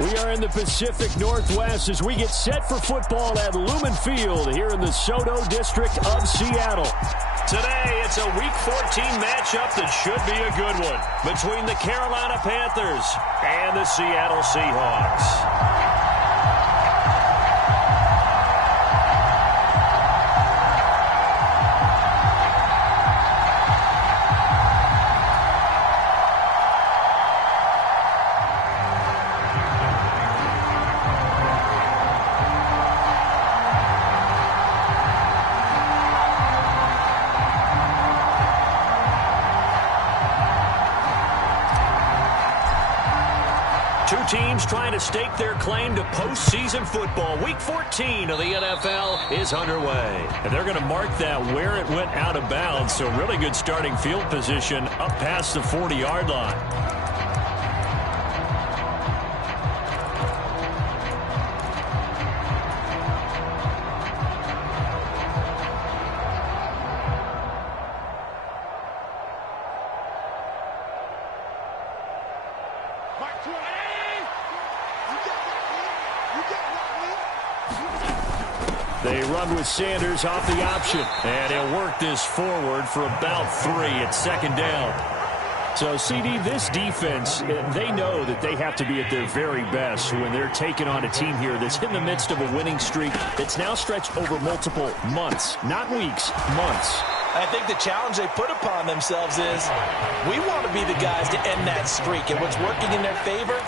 We are in the Pacific Northwest as we get set for football at Lumen Field here in the Soto District of Seattle. Today, it's a Week 14 matchup that should be a good one between the Carolina Panthers and the Seattle Seahawks. Two teams trying to stake their claim to postseason football. Week 14 of the NFL is underway. And they're going to mark that where it went out of bounds. So really good starting field position up past the 40-yard line. They run with Sanders off the option, and he'll work this forward for about 3 at second down. So, CD, this defense, they know that they have to be at their very best when they're taking on a team here that's in the midst of a winning streak that's now stretched over multiple months, not weeks, months. I think the challenge they put upon themselves is we want to be the guys to end that streak, and what's working in their favor,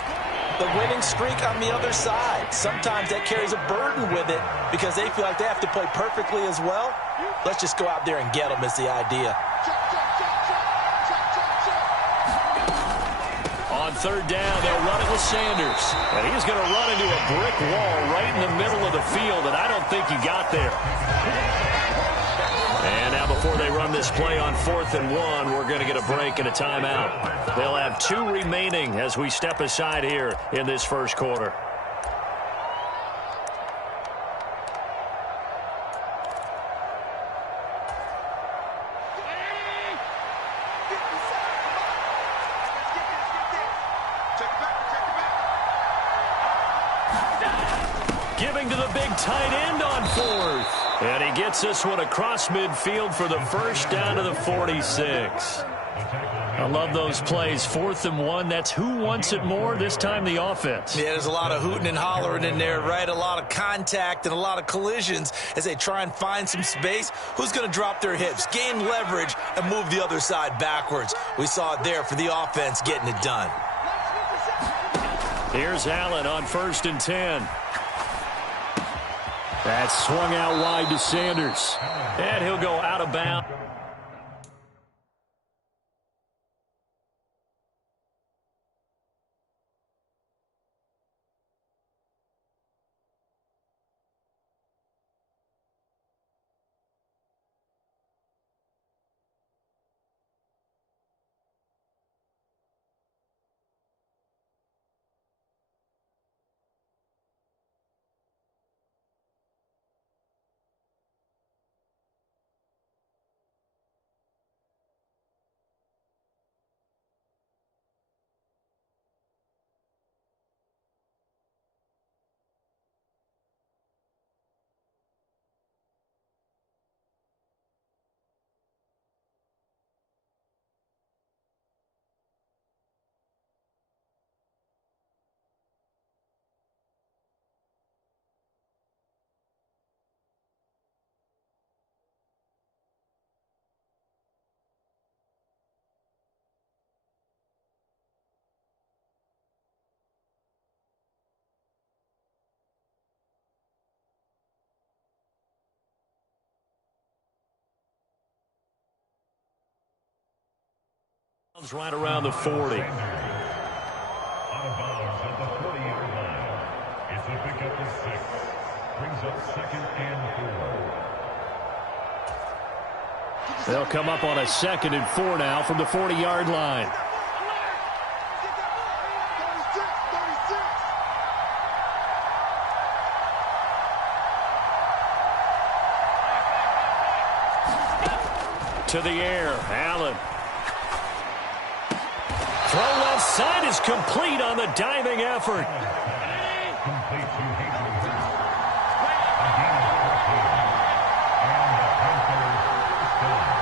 the winning streak on the other side. Sometimes that carries a burden with it because they feel like they have to play perfectly as well. Let's just go out there and get them is the idea. On third down, they'll run it with Sanders. And he's going to run into a brick wall right in the middle of the field, and I don't think he got there. And now before they run this play on 4th and 1, we're going to get a break and a timeout. They'll have 2 remaining as we step aside here in this first quarter. Giving to the big tight end on 4th. And he gets this one across midfield for the first down to the 46. I love those plays. 4th and 1. That's who wants it more, this time the offense. Yeah, there's a lot of hooting and hollering in there, right? A lot of contact and a lot of collisions as they try and find some space. Who's going to drop their hips, gain leverage, and move the other side backwards? We saw it there for the offense getting it done. Here's Allen on 1st and 10. That's swung out wide to Sanders. And he'll go out of bounds. Right around the 40. Out of bounds at the 40-yard line. It's a pickup of 6. Brings up 2nd and 4. They'll come up on a 2nd and 4 now from the 40-yard line. To the air, Allen. Throw left side is complete on the diving effort. complete to Hayden Hurst. A gain of 14. And the Panthers first down.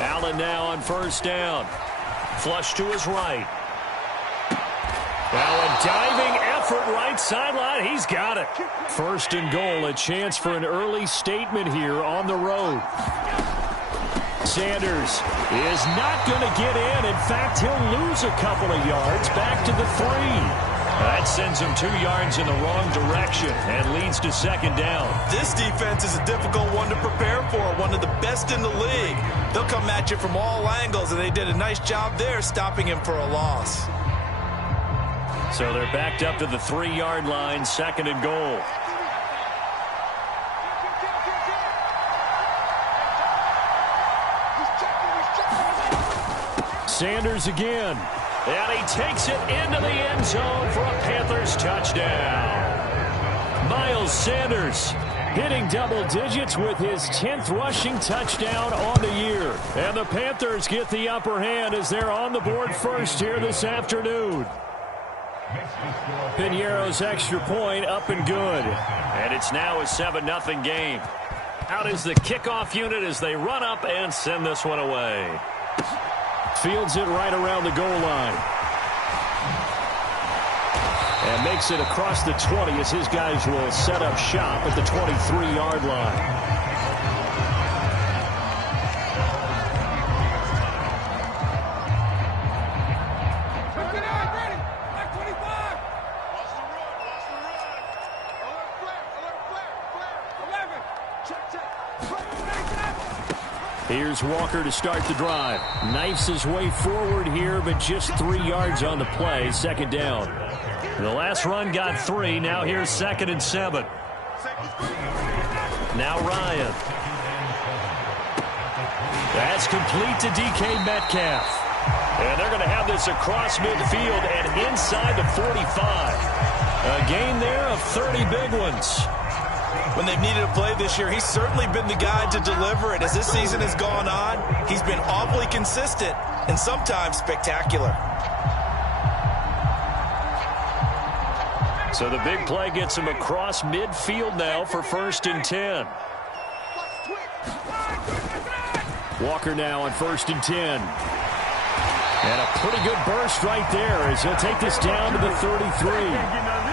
Allen now on first down. Flush to his right. Now a diving effort right sideline. He's got it. First and goal, a chance for an early statement here on the road. Sanders is not going to get in. In fact, he'll lose a couple of yards back to the 3. That sends him 2 yards in the wrong direction and leads to second down. This defense is a difficult one to prepare for, one of the best in the league. They'll come at you from all angles, and they did a nice job there stopping him for a loss. So they're backed up to the 3-yard line, second and goal. Sanders again. And he takes it into the end zone for a Panthers touchdown. Miles Sanders hitting double digits with his 10th rushing touchdown on the year. And the Panthers get the upper hand as they're on the board first here this afternoon. Piñeiro's extra point up and good. And it's now a 7-0 game. Out is the kickoff unit as they run up and send this one away. Fields it right around the goal line. And makes it across the 20 as his guys will set up shop at the 23-yard line. Here's Walker to start the drive. Knifes his way forward here, but just 3 yards on the play. Second down. The last run got 3. Now here's 2nd and 7. Now Ryan. That's complete to DK Metcalf. And they're going to have this across midfield and inside the 45. A gain there of 30 big ones. When they've needed a play this year, he's certainly been the guy to deliver it. As this season has gone on, he's been awfully consistent and sometimes spectacular. So the big play gets him across midfield now for 1st and 10. Walker now on 1st and 10. And a pretty good burst right there as he'll take this down to the 33.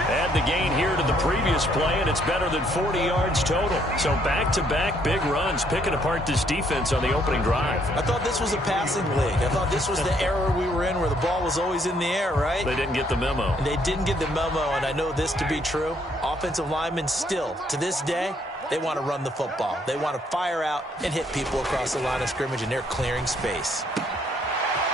Add the gain here to the previous play, and it's better than 40 yards total. So back-to-back big runs, picking apart this defense on the opening drive. I thought this was a passing league. I thought this was the era we were in where the ball was always in the air, right? They didn't get the memo. They didn't get the memo, and I know this to be true. Offensive linemen still, to this day, they want to run the football. They want to fire out and hit people across the line of scrimmage, and they're clearing space.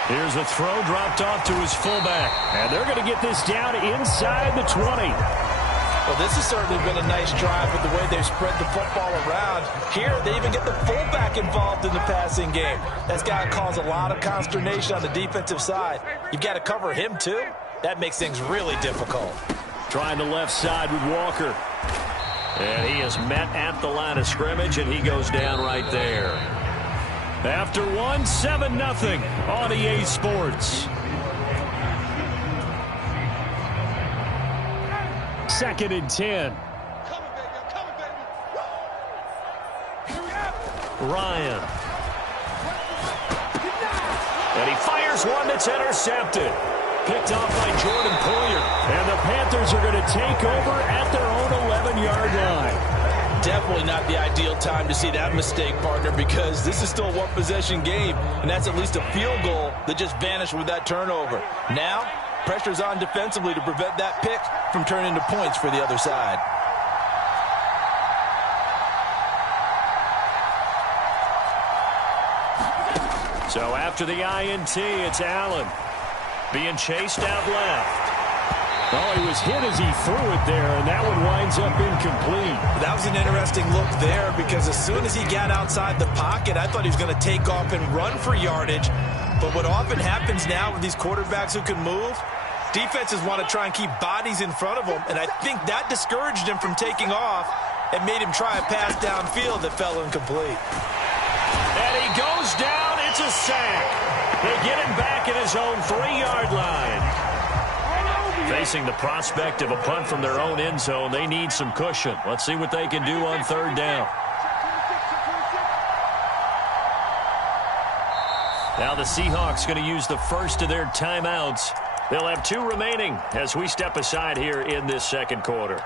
Here's a throw dropped off to his fullback. And they're going to get this down inside the 20. Well, this has certainly been a nice drive with the way they've spread the football around. Here, they even get the fullback involved in the passing game. That's got to cause a lot of consternation on the defensive side. You've got to cover him, too. That makes things really difficult. Trying the left side with Walker. And he is met at the line of scrimmage, and he goes down right there. After 7-0 on EA Sports. 2nd and 10. Ryan. And he fires one that's intercepted. Picked off by Jordan Poyer. And the Panthers are going to take over at their own 11-yard line. Definitely not the ideal time to see that mistake, partner, because this is still a one-possession game, and that's at least a field goal that just vanished with that turnover. Now, pressure's on defensively to prevent that pick from turning into points for the other side. So after the INT, it's Allen being chased out left. Oh, he was hit as he threw it there, and that one winds up incomplete. That was an interesting look there because as soon as he got outside the pocket, I thought he was going to take off and run for yardage. But what often happens now with these quarterbacks who can move, defenses want to try and keep bodies in front of them, and I think that discouraged him from taking off. and made him try a pass downfield that fell incomplete. And he goes down. It's a sack. They get him back at his own 3-yard line. Facing the prospect of a punt from their own end zone, they need some cushion. Let's see what they can do on 3rd down. Now the Seahawks going to use the first of their timeouts. They'll have 2 remaining as we step aside here in this 2nd quarter.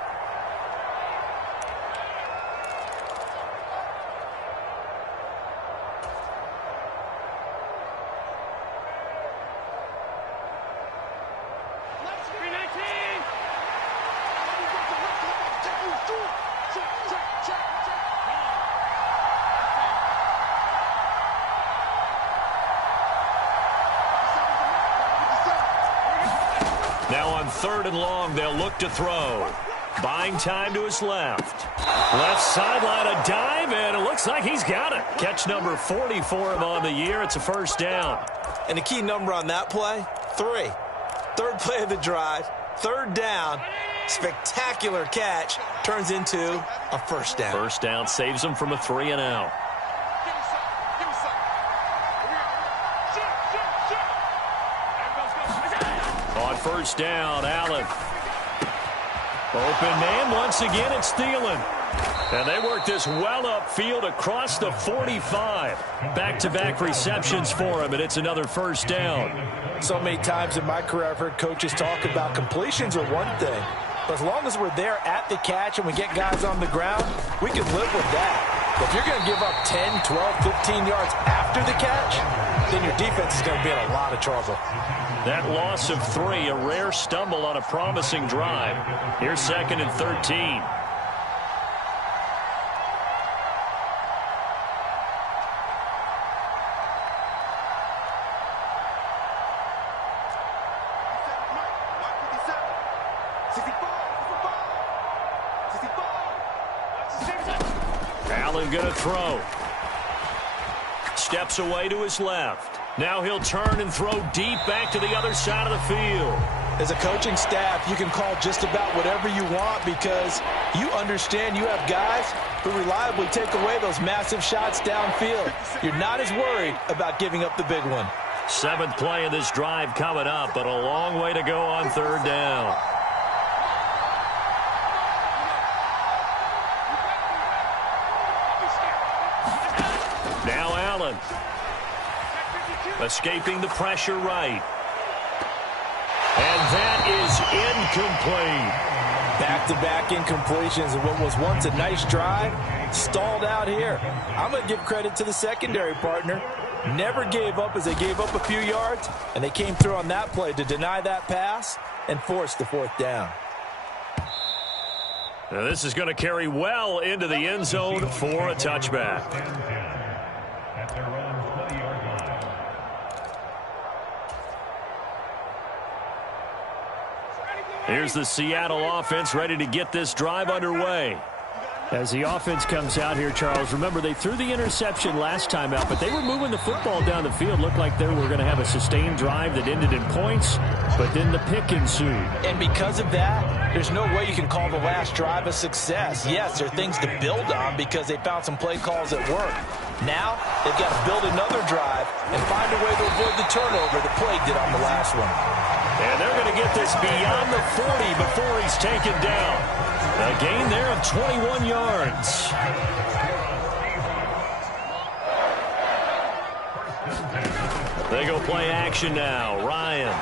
Now on 3rd and long, they'll look to throw. Buying time to his left. Left sideline, a dive, and it looks like he's got it. Catch number 40 for him on the year. It's a 1st down. And the key number on that play, 3. 3rd play of the drive, 3rd down. Spectacular catch turns into a 1st down. 1st down saves him from a 3 and out. On 1st down, Allen. Open man once again, it's Thielen. And they work this well upfield across the 45. Back-to-back receptions for him, and it's another 1st down. So many times in my career, I've heard coaches talk about completions are one thing. But as long as we're there at the catch and we get guys on the ground, we can live with that. But if you're going to give up 10, 12, 15 yards after the catch, then your defense is going to be in a lot of trouble. That loss of 3, a rare stumble on a promising drive. Here's 2nd and 13. Allen gonna throw. Steps away to his left. Now he'll turn and throw deep back to the other side of the field. As a coaching staff, you can call just about whatever you want because you understand you have guys who reliably take away those massive shots downfield. You're not as worried about giving up the big one. 7th play of this drive coming up, but a long way to go on 3rd down. Now Allen. Escaping the pressure right. And that is incomplete. Back-to-back incompletions of what was once a nice drive, stalled out here. I'm going to give credit to the secondary partner. Never gave up as they gave up a few yards, and they came through on that play to deny that pass and force the 4th down. Now this is going to carry well into the end zone for a touchback. At their own 20-yard line. Here's the Seattle offense ready to get this drive underway. As the offense comes out here, Charles, remember they threw the interception last time out, but they were moving the football down the field. Looked like they were going to have a sustained drive that ended in points, but then the pick ensued. And because of that, there's no way you can call the last drive a success. Yes, there are things to build on because they found some play calls that work. Now, they've got to build another drive and find a way to avoid the turnover the play did on the last one. And they're going to get this beyond the 40 before he's taken down. A gain there of 21 yards. They go play action now. Ryan.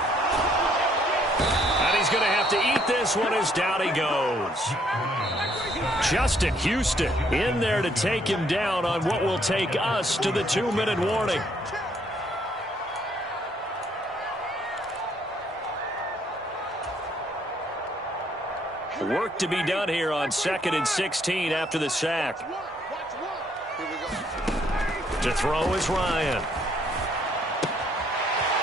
And he's going to have to eat this one as down he goes. Justin Houston in there to take him down on what will take us to the 2-minute warning. Work to be done here on 2nd and 16 after the sack. To throw is Ryan.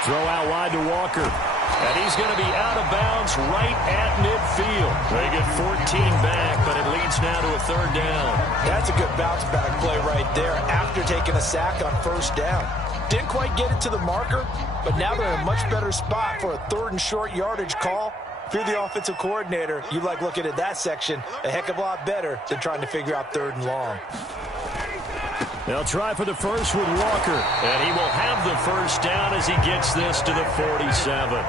Throw out wide to Walker. And he's going to be out of bounds right at midfield. They get 14 back, but it leads now to a 3rd down. That's a good bounce back play right there after taking a sack on 1st down. Didn't quite get it to the marker, but now they're in a much better spot for a 3rd and short yardage call. If you're the offensive coordinator, you like looking at that section a heck of a lot better than trying to figure out 3rd and long. They'll try for the first with Walker, and he will have the first down as he gets this to the 47.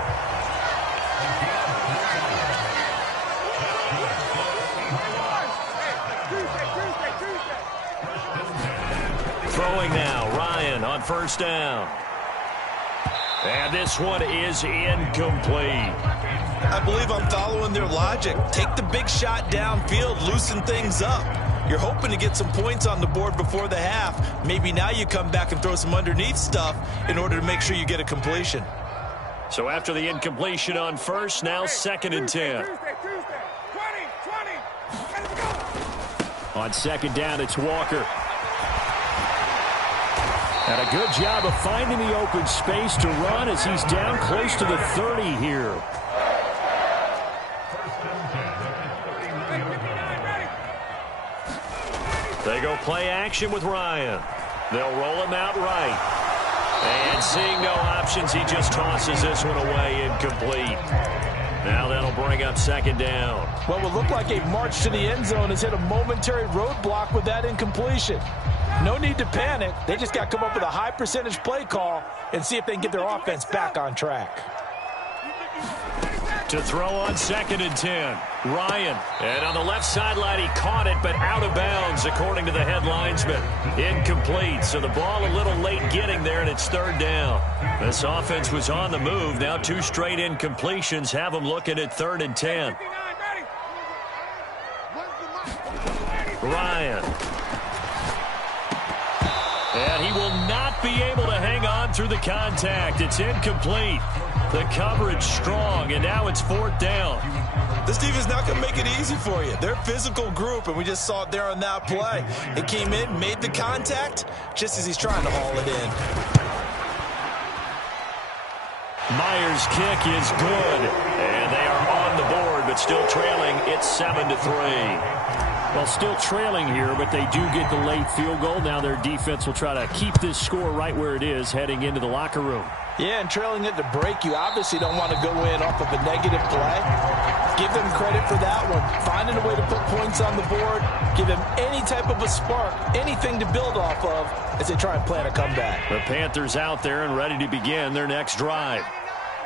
Throwing now, Ryan on first down. And this one is incomplete. I believe I'm following their logic. Take the big shot downfield, loosen things up. You're hoping to get some points on the board before the half. Maybe now you come back and throw some underneath stuff in order to make sure you get a completion. So after the incompletion on first, now 2nd and 10. On 2nd down, it's Walker. And a good job of finding the open space to run as he's down close to the 30 here. They go play action with Ryan. They'll roll him out right. And seeing no options, he just tosses this one away incomplete. Now that'll bring up 2nd down. What would look like a march to the end zone has hit a momentary roadblock with that incompletion. No need to panic. They just got to come up with a high percentage play call and see if they can get their offense back on track. To throw on 2nd and 10, Ryan. And on the left sideline, he caught it, but out of bounds, according to the head linesman. Incomplete, so the ball a little late getting there, and it's 3rd down. This offense was on the move. Now 2 straight incompletions have them looking at 3rd and 10. Ryan. And he will not be able to hang on through the contact. It's incomplete. The coverage strong, and now it's 4th down. This defense not going to make it easy for you. They're a physical group, and we just saw it there on that play. It came in, made the contact, just as he's trying to haul it in. Myers' kick is good, and they are on the board, but still trailing. It's 7-3. Well, still trailing here, but they do get the late field goal. Now their defense will try to keep this score right where it is heading into the locker room. Yeah, and trailing it to break, you obviously don't want to go in off of a negative play. Give them credit for that one. Finding a way to put points on the board, give them any type of a spark, anything to build off of as they try and plan a comeback. The Panthers out there and ready to begin their next drive.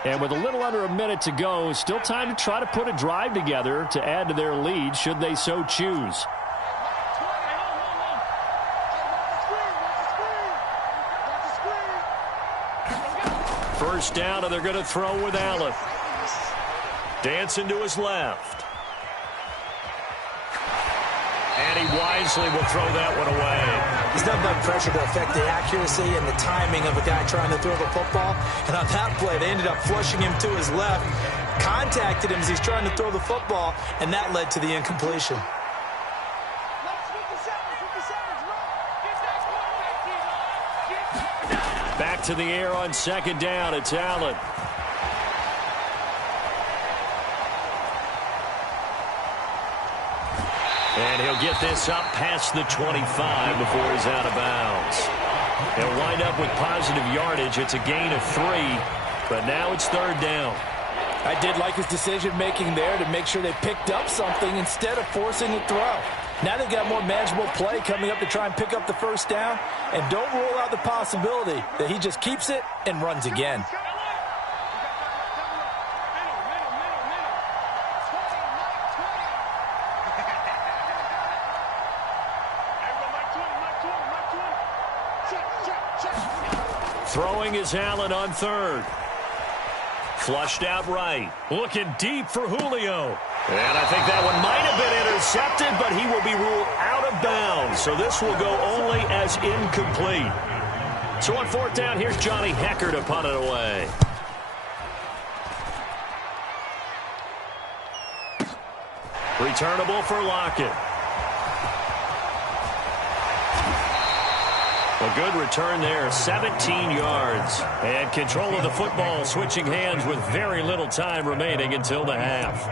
And with a little under a minute to go, still time to try to put a drive together to add to their lead should they so choose. First down, and they're going to throw with Allen. Dancing to his left. And he wisely will throw that one away. There's not enough pressure to affect the accuracy and the timing of a guy trying to throw the football. And on that play, they ended up flushing him to his left, contacted him as he's trying to throw the football, and that led to the incompletion. Back to the air on 2nd down. It's Allen. And he'll get this up past the 25 before he's out of bounds. He'll wind up with positive yardage. It's a gain of 3, but now it's 3rd down. I did like his decision-making there to make sure they picked up something instead of forcing a throw. Now they've got more manageable play coming up to try and pick up the first down, and don't rule out the possibility that he just keeps it and runs again. Throwing is Allen on 3rd. Flushed out right. Looking deep for Julio. And I think that one might have been intercepted, but he will be ruled out of bounds. So this will go only as incomplete. So on 4th down, here's Johnny Hecker to punt it away. Returnable for Lockett. A good return there, 17 yards. And control of the football, switching hands with very little time remaining until the half.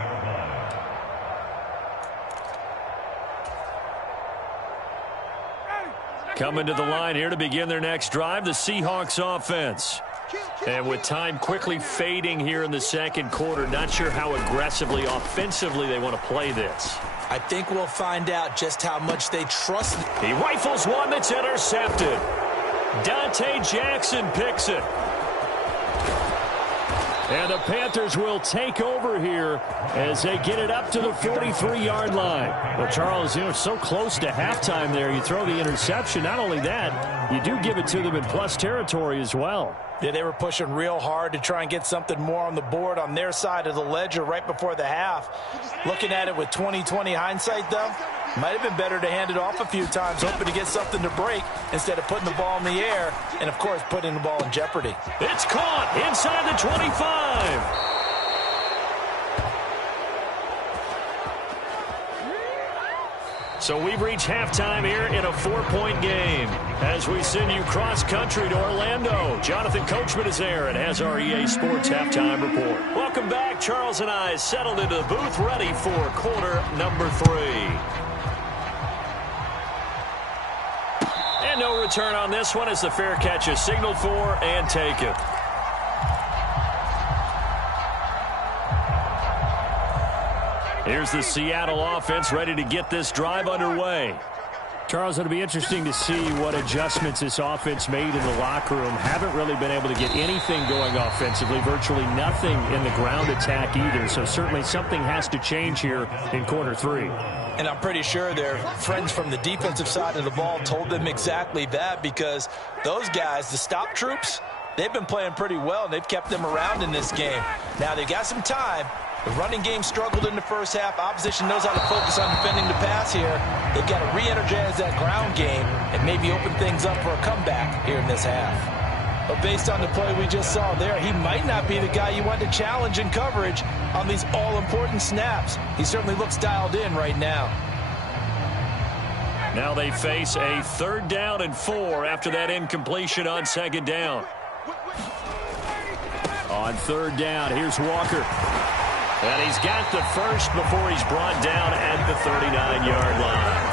Coming to the line here to begin their next drive, the Seahawks offense. And with time quickly fading here in the second quarter, not sure how aggressively, offensively they want to play this. I think we'll find out just how much they trust. He rifles one that's intercepted. Dante Jackson picks it. And the Panthers will take over here as they get it up to the 43-yard line. Well, Charles, so close to halftime there. You throw the interception. Not only that, you do give it to them in plus territory as well. Yeah, they were pushing real hard to try and get something more on the board on their side of the ledger right before the half. Looking at it with 20/20 hindsight, though, might have been better to hand it off a few times, hoping to get something to break instead of putting the ball in the air and, of course, putting the ball in jeopardy. It's caught inside the 25. So we've reached halftime here in a 4-point game as we send you cross-country to Orlando. Jonathan Coachman is there and has our EA Sports halftime report. Welcome back. Charles and I settled into the booth ready for quarter number 3. And no return on this one as the fair catch is signaled for and taken. Here's the Seattle offense ready to get this drive underway. Charles, it'll be interesting to see what adjustments this offense made in the locker room. Haven't really been able to get anything going offensively, virtually nothing in the ground attack either. So certainly something has to change here in quarter 3. And I'm pretty sure their friends from the defensive side of the ball told them exactly that, because those guys, the stop troops, they've been playing pretty well, and they've kept them around in this game. Now, they've got some time. The running game struggled in the first half. Opposition knows how to focus on defending the pass here. They've got to re-energize that ground game and maybe open things up for a comeback here in this half. But based on the play we just saw there, he might not be the guy you want to challenge in coverage on these all-important snaps. He certainly looks dialed in right now. Now they face a 3rd down and 4 after that incompletion on 2nd down. On 3rd down, here's Walker. And he's got the first before he's brought down at the 39-yard line.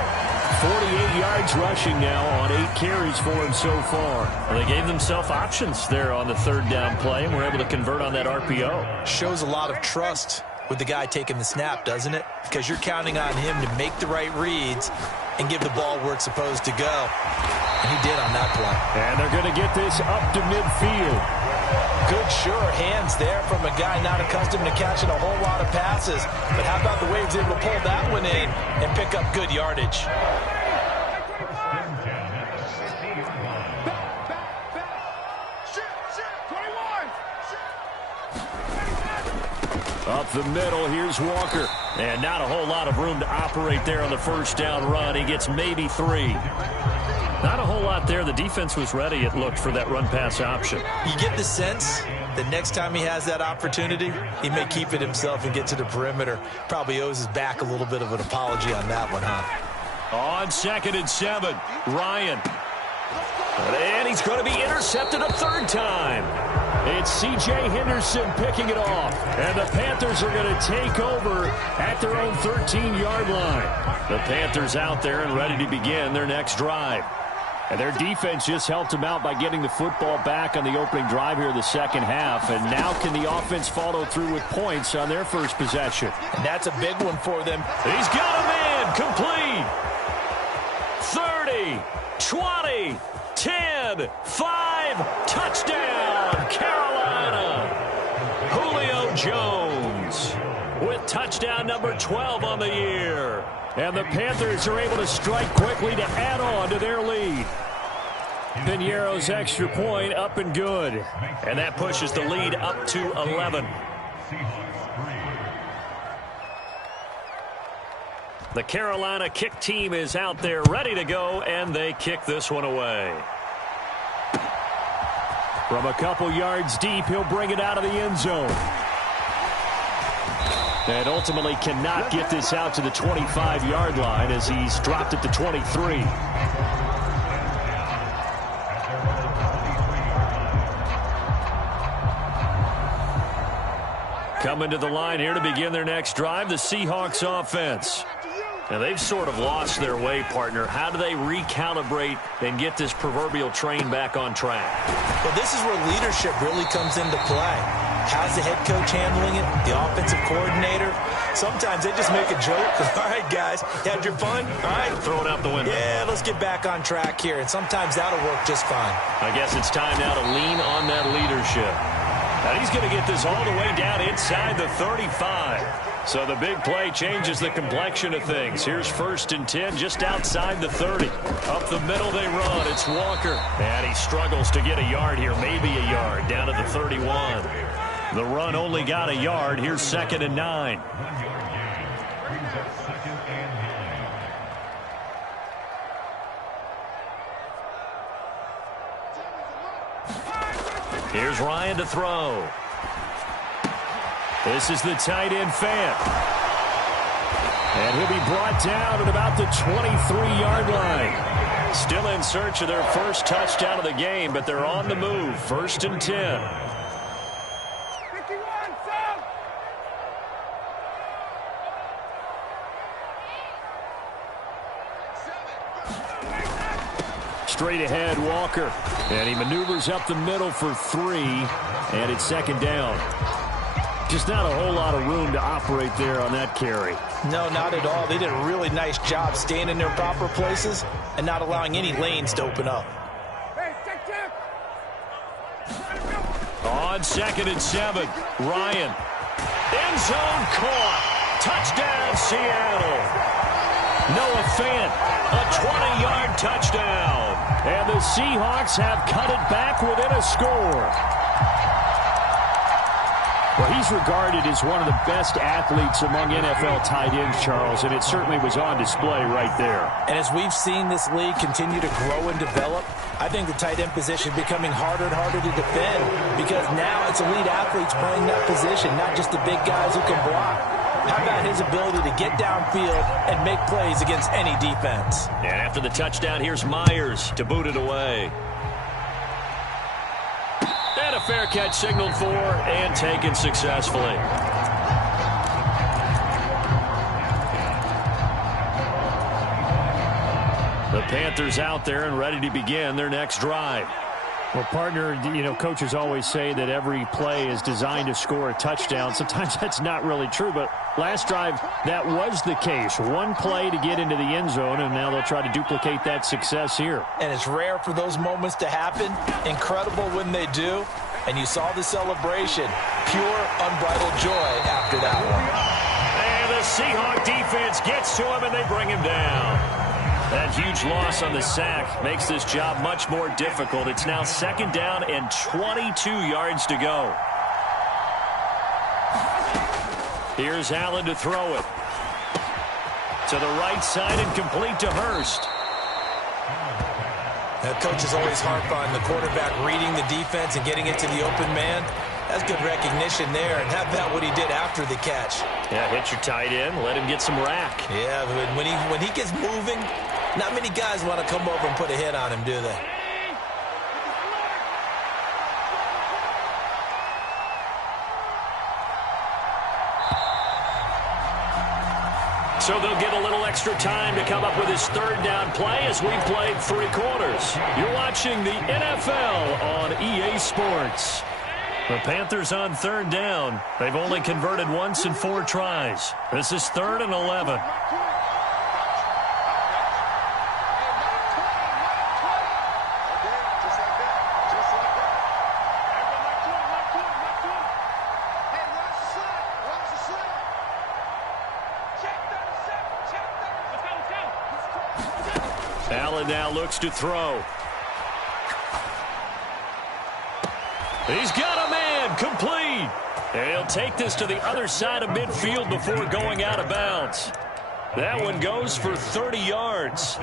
48 yards rushing now on 8 carries for him so far. Well, they gave themselves options there on the 3rd down play, and were able to convert on that RPO. Shows a lot of trust with the guy taking the snap, doesn't it? Because you're counting on him to make the right reads and give the ball where it's supposed to go. And he did on that play. And they're going to get this up to midfield. Good, sure hands there from a guy not accustomed to catching a whole lot of passes. But how about the way he was able to pull that one in and pick up good yardage? Up the middle, here's Walker. And not a whole lot of room to operate there on the 1st down run. He gets maybe 3. Not a whole lot there. The defense was ready, it looked, for that run-pass option. You get the sense that next time he has that opportunity, he may keep it himself and get to the perimeter. Probably owes his back a little bit of an apology on that one, huh? On 2nd and 7, Ryan. And he's going to be intercepted a 3rd time. It's C.J. Henderson picking it off. And the Panthers are going to take over at their own 13-yard line. The Panthers out there and ready to begin their next drive. And their defense just helped them out by getting the football back on the opening drive here in the second half. And now can the offense follow through with points on their first possession? And that's a big one for them. He's got a man complete. 30, 20, 10, 5, touchdown, Carolina. Julio Jones with touchdown number 12 on the year. And the Panthers are able to strike quickly to add on to their lead. Piñeiro's extra point up and good. And that pushes the lead up to 11. The Carolina kick team is out there ready to go, and they kick this one away. From a couple yards deep, he'll bring it out of the end zone. And ultimately cannot get this out to the 25-yard line as he's dropped it to 23. Coming to the line here to begin their next drive, the Seahawks offense. Now, they've sort of lost their way, partner. How do they recalibrate and get this proverbial train back on track? Well, this is where leadership really comes into play. How's the head coach handling it? The offensive coordinator? Sometimes they just make a joke. All right, guys, you had your fun? All right. Throw it out the window. Yeah, let's get back on track here. And sometimes that'll work just fine. I guess it's time now to lean on that leadership. Now he's going to get this all the way down inside the 35. So the big play changes the complexion of things. Here's 1st and 10 just outside the 30. Up the middle they run. It's Walker. And he struggles to get a yard here, maybe a yard, down to the 31. The run only got a yard. Here's 2nd and 9. 1 yard gain. Brings up 2nd and 9. Here's Ryan to throw. This is the tight end Fant. And he'll be brought down at about the 23-yard line. Still in search of their first touchdown of the game, but they're on the move. 1st and 10. Straight ahead, Walker. And he maneuvers up the middle for 3. And it's 2nd down. Just not a whole lot of room to operate there on that carry. No, not at all. They did a really nice job staying in their proper places and not allowing any lanes to open up. On 2nd and 7, Ryan. End zone caught. Touchdown, Seattle. Noah Fant, a 20-yard touchdown. And the Seahawks have cut it back within a score. Well, he's regarded as one of the best athletes among NFL tight ends, Charles, and it certainly was on display right there. And as we've seen this league continue to grow and develop, I think the tight end position is becoming harder and harder to defend because now it's elite athletes playing that position, not just the big guys who can block. How about his ability to get downfield and make plays against any defense? And after the touchdown, here's Myers to boot it away. And a fair catch signaled for and taken successfully. The Panthers out there and ready to begin their next drive. Well, partner, you know, coaches always say that every play is designed to score a touchdown. Sometimes that's not really true, but last drive, that was the case. One play to get into the end zone, and now they'll try to duplicate that success here. And it's rare for those moments to happen. Incredible when they do. And you saw the celebration. Pure, unbridled joy after that one. And the Seahawk defense gets to him, and they bring him down. That huge loss on the sack makes this job much more difficult. It's now 2nd down and 22 yards to go. Here's Allen to throw it. To the right side and complete to Hurst. Now, coaches always harp on the quarterback reading the defense and getting it to the open man. That's good recognition there. And how about what he did after the catch? Yeah, hit your tight end. Let him get some rack. Yeah, when he gets moving, not many guys want to come over and put a hit on him, do they? So they'll get a little extra time to come up with his 3rd down play as we've played 3 quarters. You're watching the NFL on EA Sports. The Panthers on 3rd down. They've only converted once in 4 tries. This is 3rd and 11. Allen now looks to throw. He's got a man, complete. And he'll take this to the other side of midfield before going out of bounds. That one goes for 30 yards.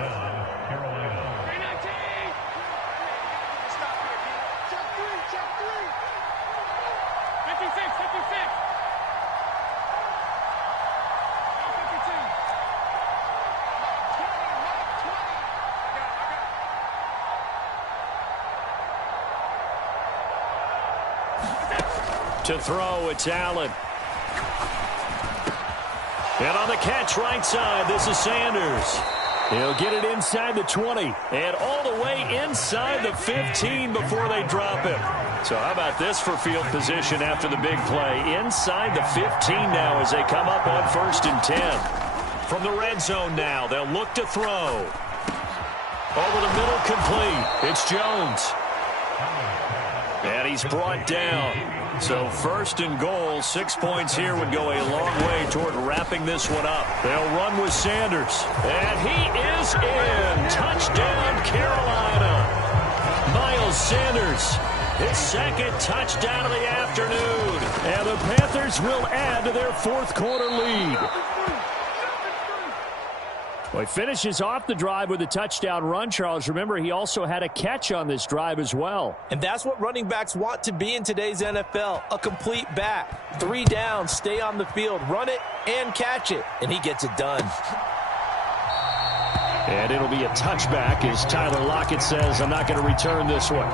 To throw, it's Allen. And on the catch right side, this is Sanders. He'll get it inside the 20 and all the way inside the 15 before they drop him. So how about this for field position after the big play? Inside the 15 now as they come up on 1st and 10. From the red zone now, they'll look to throw. Over the middle, complete. It's Jones. And he's brought down. So 1st and goal, 6 points here would go a long way toward wrapping this one up. They'll run with Sanders. And he is in. Touchdown, Carolina. Miles Sanders, his 2nd touchdown of the afternoon. And the Panthers will add to their 4th quarter lead. Well, he finishes off the drive with a touchdown run, Charles. Remember, he also had a catch on this drive as well. And that's what running backs want to be in today's NFL, a complete back. 3 down, stay on the field, run it, and catch it. And he gets it done. And it'll be a touchback as Tyler Lockett says, I'm not going to return this one.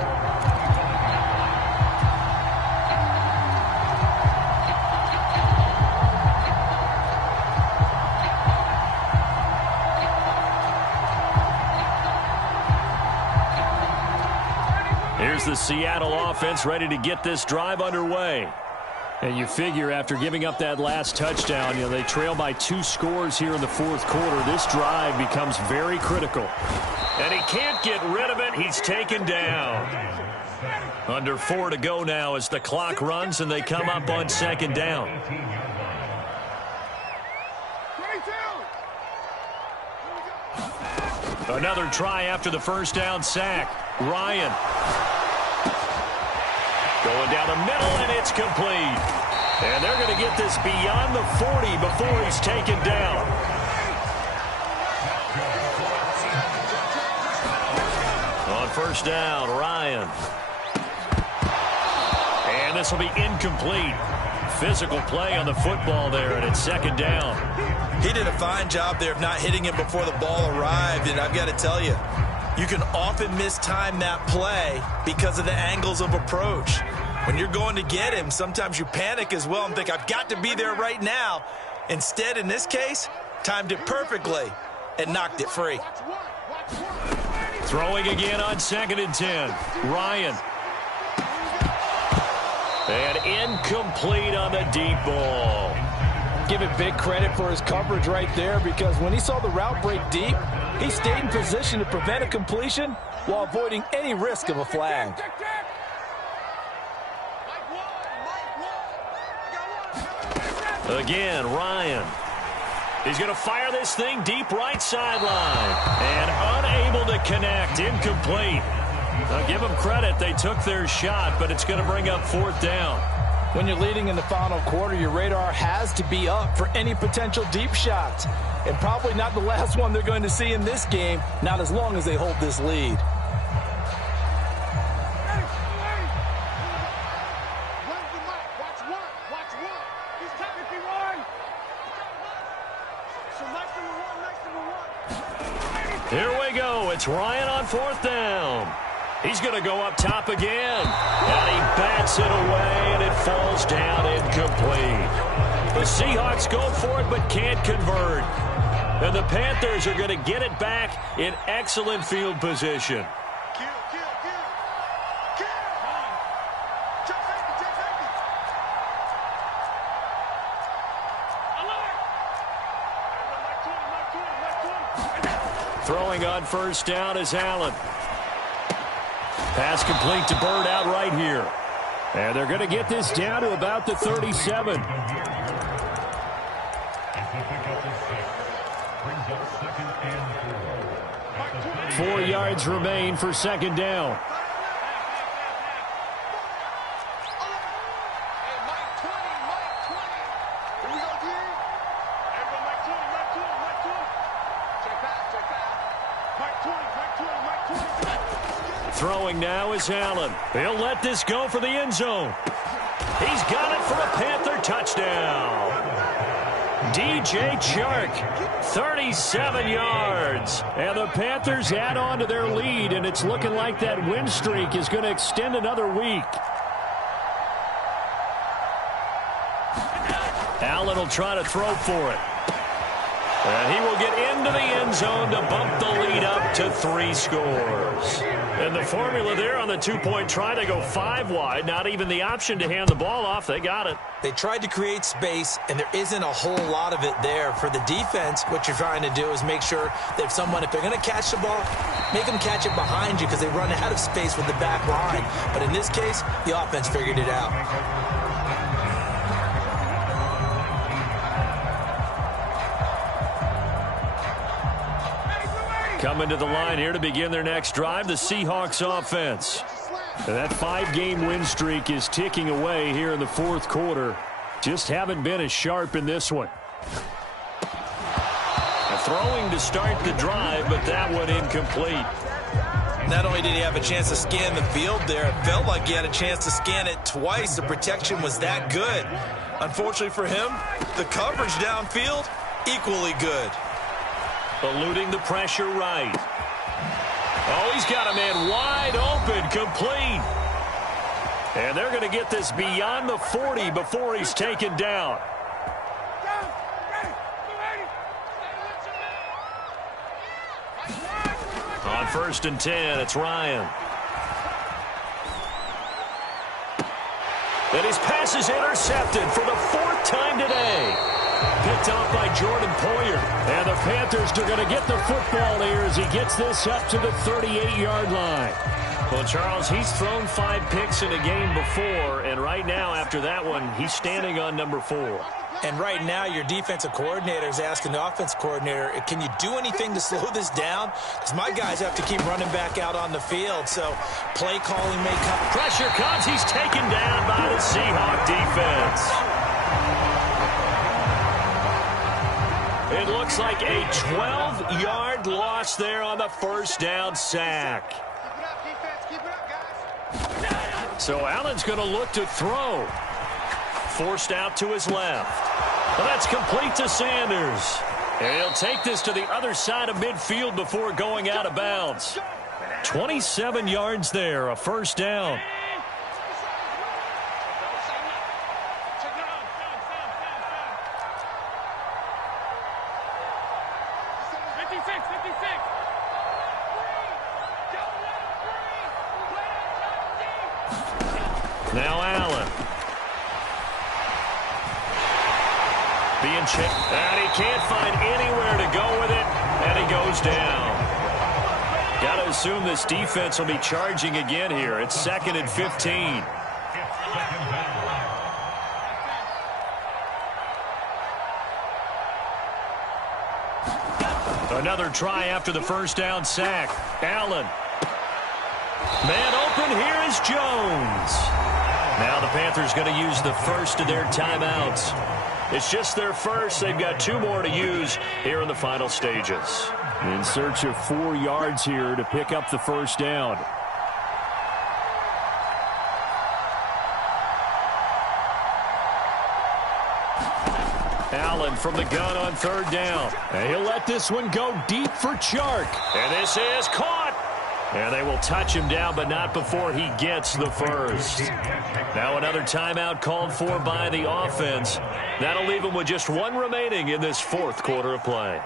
Here's the Seattle offense ready to get this drive underway. And you figure after giving up that last touchdown, they trail by 2 scores here in the 4th quarter. This drive becomes very critical. And he can't get rid of it. He's taken down. Under 4 to go now as the clock runs and they come up on 2nd down. Another try after the 1st down sack. Ryan. Going down the middle, and it's complete. And they're going to get this beyond the 40 before he's taken down. On 1st down, Ryan. And this will be incomplete. Physical play on the football there, and it's 2nd down. He did a fine job there of not hitting him before the ball arrived, and I've got to tell you, you can often mistime that play because of the angles of approach. When you're going to get him, sometimes you panic as well and think, I've got to be there right now. Instead, in this case, timed it perfectly and knocked it free. Throwing again on 2nd and 10. Ryan. And incomplete on the deep ball. Give it big credit for his coverage right there, because when he saw the route break deep, he stayed in position to prevent a completion while avoiding any risk of a flag. Again, Ryan. He's going to fire this thing deep right sideline. And unable to connect. Incomplete. Now, give them credit. They took their shot, but it's going to bring up 4th down. When you're leading in the final quarter, your radar has to be up for any potential deep shots. And probably not the last one they're going to see in this game, not as long as they hold this lead. Here we go. It's Ryan on 4th down. He's going to go up top again. And he bats it away, and it falls down incomplete. The Seahawks go for it but can't convert. And the Panthers are going to get it back in excellent field position. Throwing on 1st down is Allen. Pass complete to Bird out right here. And they're going to get this down to about the 37. 4 yards remain for 2nd down. Throwing now is Allen. He'll let this go for the end zone. He's got it for a Panther touchdown. DJ Chark, 37 yards. And the Panthers add on to their lead, and it's looking like that win streak is going to extend another week. Allen will try to throw for it. And he will get into the end zone to bump the lead up to 3 scores. And the formula there on the two-point try, they go 5 wide. Not even the option to hand the ball off. They got it. They tried to create space, and there isn't a whole lot of it there. For the defense, what you're trying to do is make sure that if they're going to catch the ball, make them catch it behind you because they run out of space with the back line. But in this case, the offense figured it out. Coming to the line here to begin their next drive, the Seahawks offense. And that 5-game win streak is ticking away here in the fourth quarter. Just haven't been as sharp in this one. Throwing to start the drive, but that one incomplete. Not only did he have a chance to scan the field there, it felt like he had a chance to scan it twice. The protection was that good. Unfortunately for him, the coverage downfield, equally good. Eluding the pressure right. Oh, he's got a man wide open, complete. And they're going to get this beyond the 40 before he's taken down. On 1st and 10, it's Ryan. And his pass is intercepted for the 4th time today. Picked off by Jordan Poyer. And the Panthers are going to get the football here as he gets this up to the 38-yard line. Well, Charles, he's thrown 5 picks in a game before, and right now, after that one, he's standing on number 4. And right now, your defensive coordinator is asking the offense coordinator, can you do anything to slow this down? Because my guys have to keep running back out on the field, so play calling may come. Pressure comes. He's taken down by the Seahawk defense. It looks like a 12-yard loss there on the first down sack. So Allen's going to look to throw. Forced out to his left. Well, that's complete to Sanders. And he'll take this to the other side of midfield before going out of bounds. 27 yards there, a first down. Now Allen. Being checked. And he can't find anywhere to go with it. And he goes down. Got to assume this defense will be charging again here. It's 2nd and 15. Another try after the first down sack. Allen. Man open, here is Jones. Now the Panthers going to use the first of their timeouts. It's just their first. They've got 2 more to use here in the final stages. In search of 4 yards here to pick up the first down. Allen from the gun on 3rd down. And he'll let this one go deep for Chark. And this is caught. And they will touch him down, but not before he gets the first. Now another timeout called for by the offense. That'll leave him with just 1 remaining in this 4th quarter of play.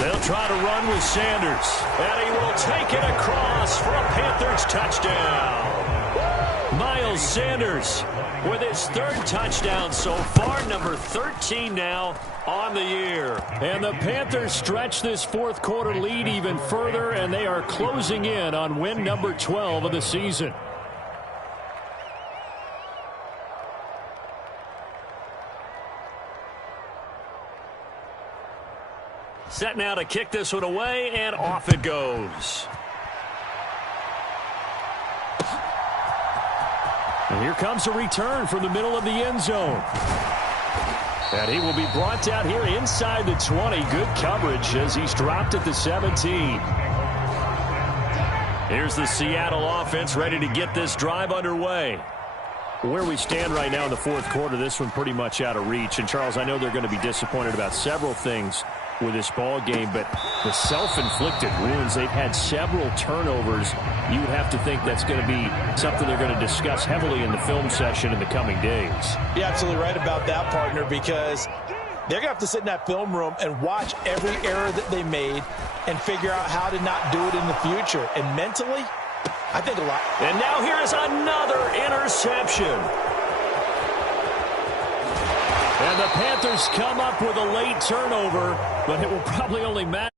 They'll try to run with Sanders. And he will take it across for a Panthers touchdown. Miles Sanders with his 3rd touchdown so far, number 13 now on the year. And the Panthers stretch this 4th quarter lead even further, and they are closing in on win number 12 of the season. Set now to kick this one away, and off it goes. And here comes a return from the middle of the end zone. And he will be brought down here inside the 20. Good coverage as he's dropped at the 17. Here's the Seattle offense ready to get this drive underway. Where we stand right now in the 4th quarter, this one pretty much out of reach. And, Charles, I know they're going to be disappointed about several things with this ball game, but the self-inflicted wounds, they've had several turnovers. You would have to think that's going to be something they're going to discuss heavily in the film session in the coming days. You're absolutely right about that, partner, because they're going to have to sit in that film room and watch every error that they made and figure out how to not do it in the future. And mentally, I think a lot. And now here is another interception. And the Panthers come up with a late turnover, but it will probably only matter.